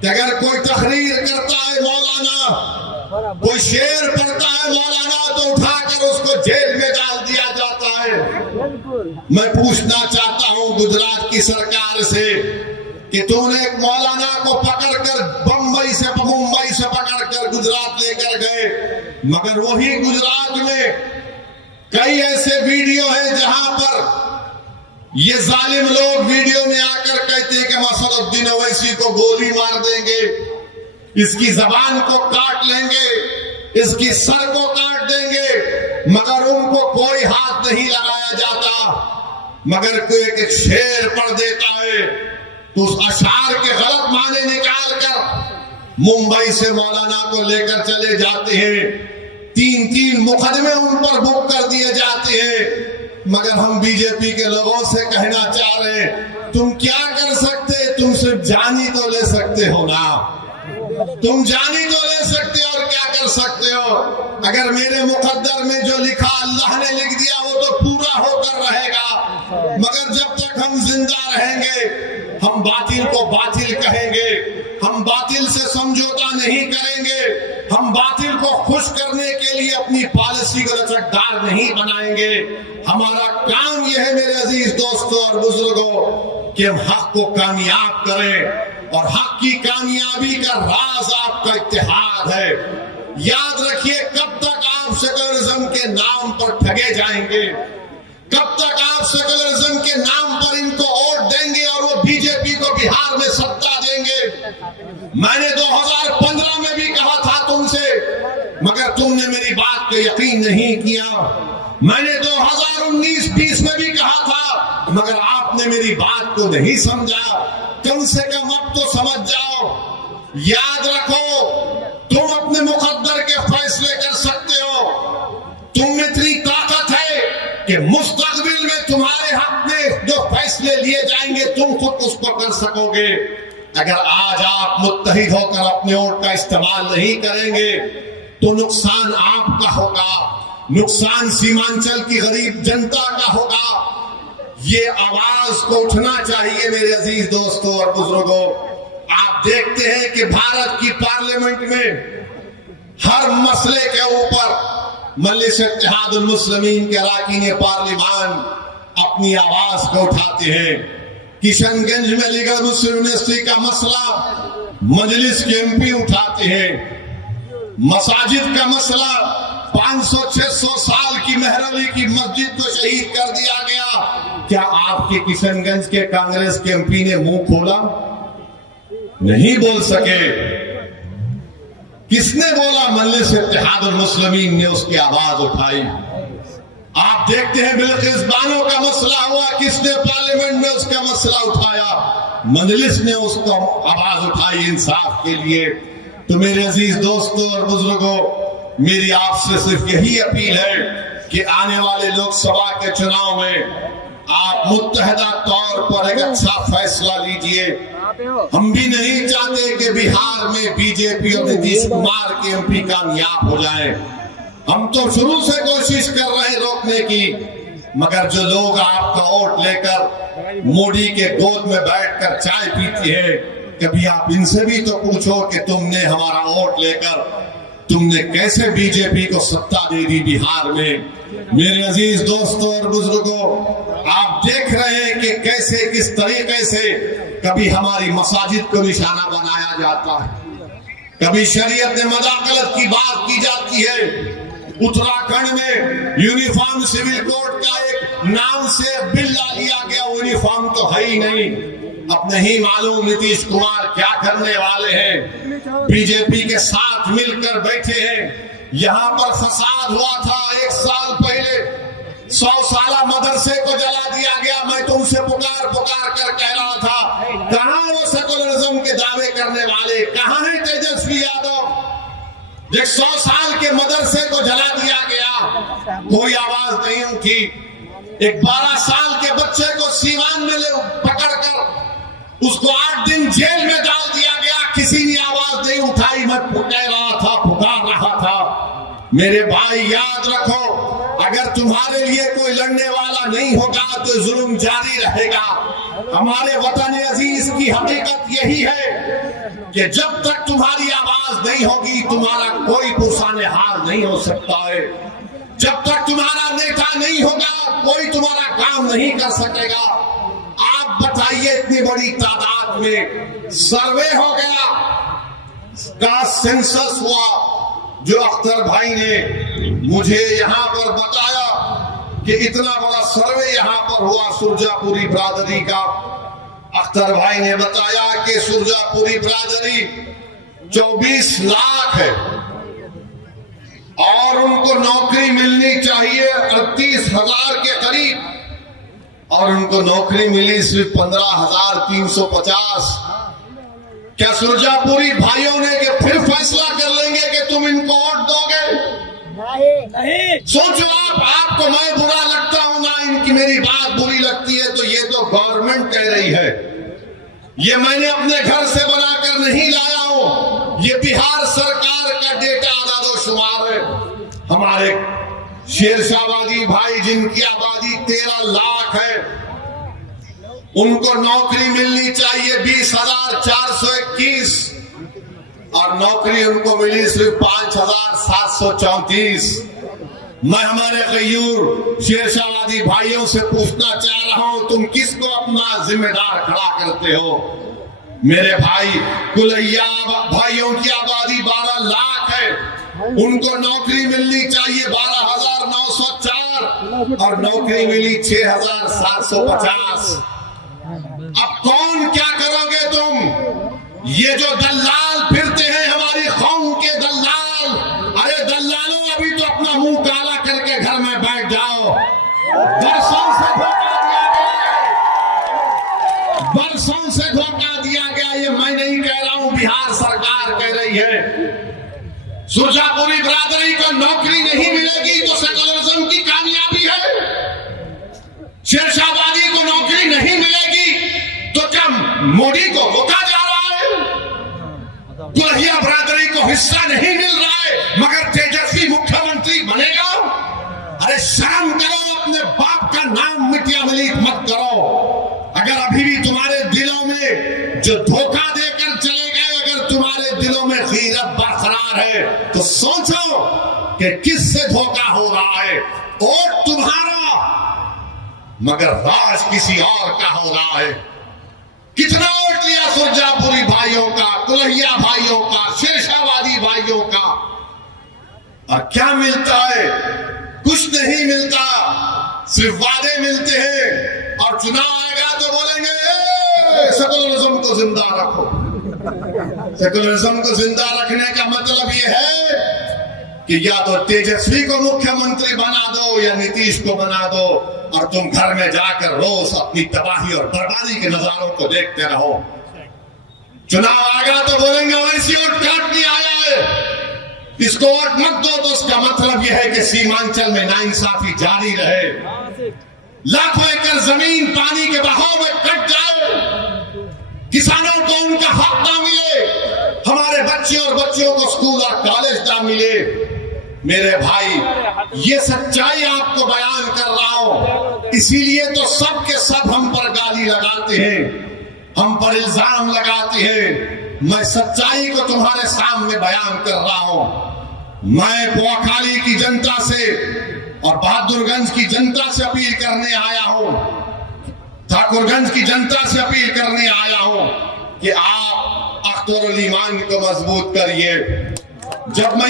कि अगर कोई तकरीर करता है मौलाना, कोई शेर पढ़ता है मौलाना, तो उठाकर उसको जेल में डाल दिया जाता है। मैं पूछना चाहता हूं गुजरात की सरकार से कि तूने एक मौलाना को पकड़कर मुंबई से पकड़कर गुजरात लेकर गए, मगर वही गुजरात में कई ऐसे वीडियो हैं जहां पर ये जालिम लोग वीडियो में आकर कहते हैं कि मसदुद्दीन ओवैसी को गोली मार देंगे, इसकी जबान को काट लेंगे, इसकी सर को काट देंगे, मगर उनको कोई हाथ नहीं लगाया जाता। मगर कोई एक शेर पढ़ देता है तो उस अशार के गलत माने निकाल कर मुंबई से मौलाना को लेकर चले जाते हैं, 3-3 मुकदमे उन पर बुक कर दिए जाते हैं। मगर हम बीजेपी के लोगों से कहना चाह रहे हैं, तुम क्या कर सकते? तुम सिर्फ जानी तो ले सकते हो ना, तुम जानी तो ले सकते हो और क्या कर सकते हो? अगर मेरे मुकद्दर में जो लिखा अल्लाह ने लिख दिया वो तो पूरा होकर रहेगा, मगर जब तक हम जिंदा रहेंगे हम बातिल को बातिल कहेंगे, हम बातिल से समझौता नहीं करेंगे, हम बातिल को खुश करने के लिए अपनी पॉलिसी को लचकदार नहीं बनाएंगे। हमारा काम यह है मेरे अजीज दोस्तों और बुजुर्गों कि हम हक को कामयाब करें, और हक की कामयाबी का राज आपका इत्तेहाद है। याद रखिए, कब तक आप सेकुलरिज्म के नाम पर ठगे जाएंगे, कब तक आप सेकुलरिज्म के नाम पर इनको वोट देंगे और वो बीजेपी को बिहार में सत्ता देंगे। मैंने 2015 में भी कहा था तुमसे, मगर तुमने मेरी बात पे यकीन नहीं किया। मैंने 2019-20 में भी कहा था, मगर आपने मेरी बात को नहीं समझा। कम से कम अब तो समझ जाओ। याद रखो, तुम अपने मुकद्दर के फैसले कर सकते हो, तुम में इतनी ताकत है कि मुस्तकबिल में तुम्हारे हक में जो फैसले लिए जाएंगे तुम खुद उसको कर सकोगे। अगर आज आप मुत्तहिद होकर अपने वोट का इस्तेमाल नहीं करेंगे तो नुकसान आपका होगा, नुकसान सीमांचल की गरीब जनता का होगा। ये आवाज को उठना चाहिए मेरे अजीज दोस्तों और बुजुर्गों। आप देखते हैं कि भारत की पार्लियामेंट में हर मसले के ऊपर मजलिस इत्तेहादुल मुस्लिमीन के अरकान पार्लिमान अपनी आवाज को उठाते हैं। किशनगंज में लीगल मुस्लिम यूनिवर्सिटी का मसला मजलिस के एमपी उठाते हैं। मसाजिद का मसला 500-600 साल की मेहरली की मस्जिद को शहीद कर दिया गया। क्या आपके किशनगंज के कांग्रेस के एमपी ने मुंह खोला? नहीं बोल सके। किसने बोला? मजलिस इत्तेहादुल मुस्लिमीन ने उसकी आवाज उठाई। आप देखते हैं बिल्किस बानो का मसला हुआ, किसने पार्लियामेंट में उसका मसला उठाया? मजलिस ने उसको आवाज उठाई इंसाफ के लिए। तो मेरे अजीज दोस्तों और बुजुर्गों, मेरी आपसे सिर्फ यही अपील है कि आने वाले लोकसभा के चुनाव में आप मुत्तहदा तौर पर एक अच्छा फैसला लीजिए। हम भी नहीं चाहते कि बिहार में बीजेपी और नीतीश कुमार के एमपी कामयाब हो जाएं। हम तो शुरू से कोशिश कर रहे हैं रोकने की, मगर जो लोग आपका वोट लेकर मोदी के गोद में बैठकर चाय पीती है, कभी आप इनसे भी तो पूछो कि तुमने हमारा वोट लेकर तुमने कैसे बीजेपी को सत्ता दे दी बिहार में। मेरे अजीज दोस्तों और बुजुर्गों, आप देख रहे हैं कि कैसे किस तरीके से कभी हमारी मसाजिद को निशाना बनाया जाता है, कभी शरीयत ने मदाखलत की बात की जाती है। उत्तराखंड में यूनिफॉर्म सिविल कोड का एक नाम से बिल ला लिया गया, यूनिफॉर्म तो है ही नहीं। अब नहीं मालूम नीतीश कुमार क्या करने वाले हैं। बीजेपी के साथ मिलकर बैठे हैं। यहाँ पर फसाद हुआ था 1 साल पहले, 100 साला मदरसे को जला दिया गया। मैं तुमसे पुकार कर कह रहा था, कहाँ वो सेकुलरिज्म के दावे करने वाले, कहाँ है तेजस्वी यादव? 100 साल के मदरसे को जला दिया गया, कोई आवाज नहीं उठी। एक 12 साल के बच्चे को सीवान में पकड़कर उसको 8 दिन जेल में डाल दिया गया, किसी ने आवाज नहीं उठाई। मैं पुकार रहा था। मेरे भाई याद रखो, अगर तुम्हारे लिए कोई लड़ने वाला नहीं होगा तो जुल्म जारी रहेगा। हमारे वतन अजीज की हकीकत यही है कि जब तक तुम्हारी आवाज नहीं होगी तुम्हारा कोई पुरसाने हाल नहीं हो सकता है। जब तक तुम्हारा नेता नहीं होगा कोई तुम्हारा काम नहीं कर सकेगा। आप बताइए, इतनी बड़ी तादाद में सर्वे हो गया, का सेंसस हुआ, जो अख्तर भाई ने मुझे यहां पर बताया कि इतना बड़ा सर्वे यहां पर हुआ सुरजापुरी बिरादरी का। अख्तर भाई ने बताया कि सुरजापुरी बिरादरी 24 लाख है और उनको नौकरी मिलनी चाहिए 38,000 के करीब, और उनको नौकरी मिली सिर्फ 15,350। क्या सुरजापुरी भाइयों ने कि फिर फैसला कर लेंगे कि तुम इनको वोट दोगे? नहीं। सोचो आपको मैं बुरा लगता हूं ना, इनकी मेरी बात बुरी लगती है तो ये तो गवर्नमेंट कह रही है, ये मैंने अपने घर से बनाकर नहीं लाया हूं, ये बिहार सरकार का डेटा आदादोशुमार है। हमारे शेरशाहबादी भाई जिनकी आबादी 13 लाख है, उनको नौकरी मिलनी चाहिए 20,421 और नौकरी उनको मिली सिर्फ 5,734। मैं हमारे गयूर शेरशाहबादी भाइयों से पूछना चाह रहा हूं, तुम किसको अपना जिम्मेदार खड़ा करते हो? मेरे भाई कुलैया भाइयों की आबादी 12 लाख है, उनको नौकरी मिलनी चाहिए 12,904 और नौकरी मिली 6,750। अब कौन क्या करोगे तुम? ये जो दल्लाल फिरते हैं हमारी कौम के दल्लाल, अरे दल्लालों अभी तो अपना मुंह काला करके घर में बैठ जाओ। बरसों से धोखा दिया गया, बरसों से धोखा दिया गया। ये मैं नहीं कह रहा हूं, बिहार सरकार कह रही है। सुरजापुरी बिरादरी को नौकरी नहीं मिलेगी तो सेकुलरिज्म की कामयाबी है। शेरशाहबादी को नौकरी नहीं मिलेगी तो क्या मोदी को रोका जा रहा है? कुलैया बिरादरी को हिस्सा नहीं मिल रहा है मगर तेजस्वी मुख्यमंत्री बनेगा? अरे शर्म करो, अपने बाप का नाम मिटिया मिलीत मत करो। अगर अभी भी तुम्हारे दिलों में जो धोखा देकर चले गए, अगर तुम्हारे दिलों में गीरत बरकरार है तो सोचो कि किससे धोखा हो रहा है। वोट तुम्हारा मगर राज किसी और का हो रहा है। कितना वोट लिया सुरजापुरी भाइयों का, कुलैया भाइयों का, शेरशाहबादी भाइयों का, और क्या मिलता है? कुछ नहीं मिलता, सिर्फ वादे मिलते हैं और चुनाव आएगा तो बोलेंगे सेकुलरिज्म को जिंदा रखो। सेकुलरिज्म को जिंदा रखने का मतलब ये है कि या तो तेजस्वी को मुख्यमंत्री बना दो या नीतीश को बना दो और तुम घर में जाकर रोज अपनी तबाही और बर्बादी के नजारों को देखते रहो। चुनाव आएगा तो बोलेंगे वैसी वोट काटने आया है, इसको वोट मत दो। तो उसका मतलब यह है कि सीमांचल में नाइंसाफी जारी रहे, लाखों एकड़ जमीन पानी के बहाव में कट जाए, किसानों को उनका हक ना मिले, हमारे बच्चे और बच्चियों को स्कूल और कॉलेज ना मिले। मेरे भाई ये सच्चाई आपको बयान कर रहा हूं, इसीलिए तो सब के सब हम पर गाली लगाते हैं, हम पर इल्जाम लगाते हैं। मैं सच्चाई को तुम्हारे सामने बयान कर रहा हूं। मैं पोखाली की जनता से और बहादुरगंज की जनता से अपील करने आया हूं, ठाकुरगंज की जनता से अपील करने आया हूं कि आप अख्तरुल ईमान को मजबूत करिए। जब मैं